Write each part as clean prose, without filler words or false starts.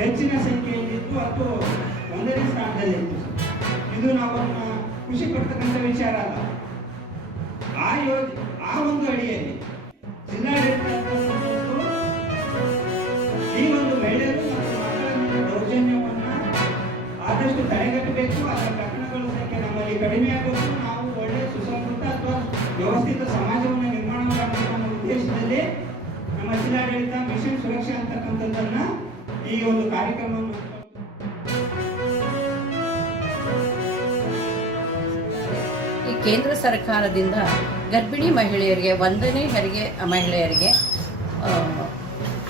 ಹೆಚ್ಚಿನ ಸಂಖ್ಯೆಯಲ್ಲಿದ್ದು ಅದು 1ನೇ ಸ್ಥಾನದಲ್ಲಿತ್ತು. ಇದು ನಾವನ್ನ ಖುಷಿ ಪಡ್ತಕ್ಕಂಥ ವಿಚಾರ ಅಲ್ಲ. ಆ ಒಂದು ಅಡಿಯಲ್ಲಿ ಜಿಲ್ಲಾಡಳಿತ ಈ ಒಂದು ಮಹಿಳೆಯರು ಮತ್ತು ಮಕ್ಕಳ ಮೇಲೆ ದೌರ್ಜನ್ಯವನ್ನ ಆದಷ್ಟು ತಡೆಗಟ್ಟಬೇಕು. ಅದರ ಪ್ರಕರಣಗಳ ಸಂಖ್ಯೆ ನಮ್ಮಲ್ಲಿ ಕಡಿಮೆಯಾಗಬೇಕು. ನಾವು ಒಳ್ಳೆಯ ಸುಸಂಸ್ಕೃತ ಅಥವಾ ವ್ಯವಸ್ಥಿತ ಸಮಾಜವನ್ನು ನಿರ್ಮಾಣ ಮಾಡಬೇಕು ಅನ್ನೋ ಉದ್ದೇಶದಲ್ಲಿ ನಮ್ಮ ಜಿಲ್ಲಾಡಳಿತ ಮಿಷನ್ ಸುರಕ್ಷಾ ಅಂತಕ್ಕಂಥದ್ದನ್ನ ಈ ಒಂದು ಕಾರ್ಯಕ್ರಮವನ್ನು ಈ ಕೇಂದ್ರ ಸರ್ಕಾರದಿಂದ ಗರ್ಭಿಣಿ ಮಹಿಳೆಯರಿಗೆ 1ನೇ ಹೆರಿಗೆ ಮಹಿಳೆಯರಿಗೆ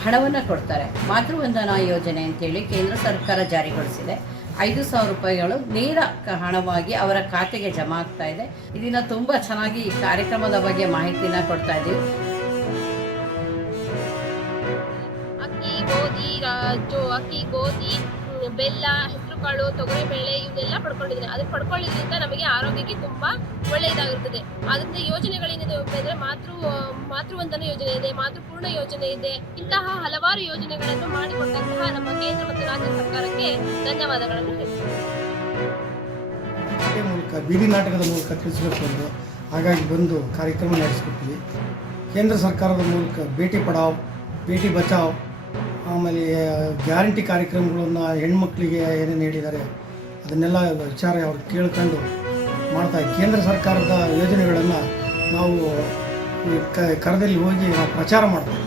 ಹಣವನ್ನು ಕೊಡ್ತಾರೆ. ಮಾತೃವಂದನಾ ಯೋಜನೆ ಅಂತೇಳಿ ಕೇಂದ್ರ ಸರ್ಕಾರ ಜಾರಿಗೊಳಿಸಿದೆ. 5,000 ರೂಪಾಯಿಗಳು ನೇರ ಹಣವಾಗಿ ಅವರ ಖಾತೆಗೆ ಜಮಾ ಆಗ್ತಾ ಇದೆ. ಇದನ್ನು ತುಂಬ ಚೆನ್ನಾಗಿ ಈ ಕಾರ್ಯಕ್ರಮದ ಬಗ್ಗೆ ಮಾಹಿತಿನ ಕೊಡ್ತಾ ಇದ್ದೀವಿ. ಅಕ್ಕಿ, ಗೋಧಿ, ಬೆಲ್ಲ, ಹೆಸರುಕಾಳು, ತೊಗರಿಬೇಳೆ ಇವನ್ನೆಲ್ಲ ಪಡ್ಕೊಂಡಿದ್ದೀನಿ. ಅದು ಪಡ್ಕೊಳ್ಳೋದ್ರಿಂದ ನಮಗೆ ಆರೋಗ್ಯಕ್ಕೆ ತುಂಬ ಒಳ್ಳೆಯದಾಗಿರ್ತದೆ. ಅದರಿಂದ ಯೋಜನೆಗಳೇನಿದೆ ಅಂದರೆ ಮಾತೃವಂದನಾ ಯೋಜನೆ ಇದೆ, ಮಾತೃಪೂರ್ಣ ಯೋಜನೆ ಇದೆ. ಇಂತಹ ಹಲವಾರು ಯೋಜನೆಗಳನ್ನು ಮಾಡಿಕೊಟ್ಟಂತಹ ನಮ್ಮ ಕೇಂದ್ರ ಮತ್ತು ರಾಜ್ಯ ಸರ್ಕಾರಕ್ಕೆ ಧನ್ಯವಾದಗಳನ್ನು ಹೇಳ್ತೀನಿ. ಮೂಲಕ ಬೀದಿ ನಾಟಕದ ಮೂಲಕ ತಿಳಿಸಬೇಕು ಎಂದು ಹಾಗಾಗಿ ಬಂದು ಕಾರ್ಯಕ್ರಮ ನಡೆಸಿಕೊಡ್ತೀವಿ. ಕೇಂದ್ರ ಸರ್ಕಾರದ ಮೂಲಕ ಬೇಟಿ ಪಡಾವ್, ಬೇಟಿ ಬಚಾವ್, ಆಮೇಲೆ ಗ್ಯಾರಂಟಿ ಕಾರ್ಯಕ್ರಮಗಳನ್ನು ಹೆಣ್ಮಕ್ಳಿಗೆ ಏನೇನು ಹೇಳಿದ್ದಾರೆ ಅದನ್ನೆಲ್ಲ ವಿಚಾರ ಅವ್ರು ಕೇಳ್ಕೊಂಡು ಮಾಡ್ತಾಯಿದ್ವಿ. ಕೇಂದ್ರ ಸರ್ಕಾರದ ಯೋಜನೆಗಳನ್ನು ನಾವು ಕರದಲ್ಲಿ ಹೋಗಿ ನಾವು ಪ್ರಚಾರ ಮಾಡ್ತೀವಿ.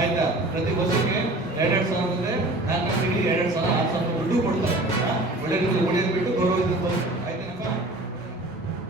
ಆಯ್ತಾ, ಪ್ರತಿ ವರ್ಷಕ್ಕೆ 2,000 ಸಾವಿರ 4 ತಿಂಗಳಿಗೆ 2,000 6,000 ದುಡ್ಡು ಕೊಡ್ತಾರೆ. ಒಳ್ಳೆ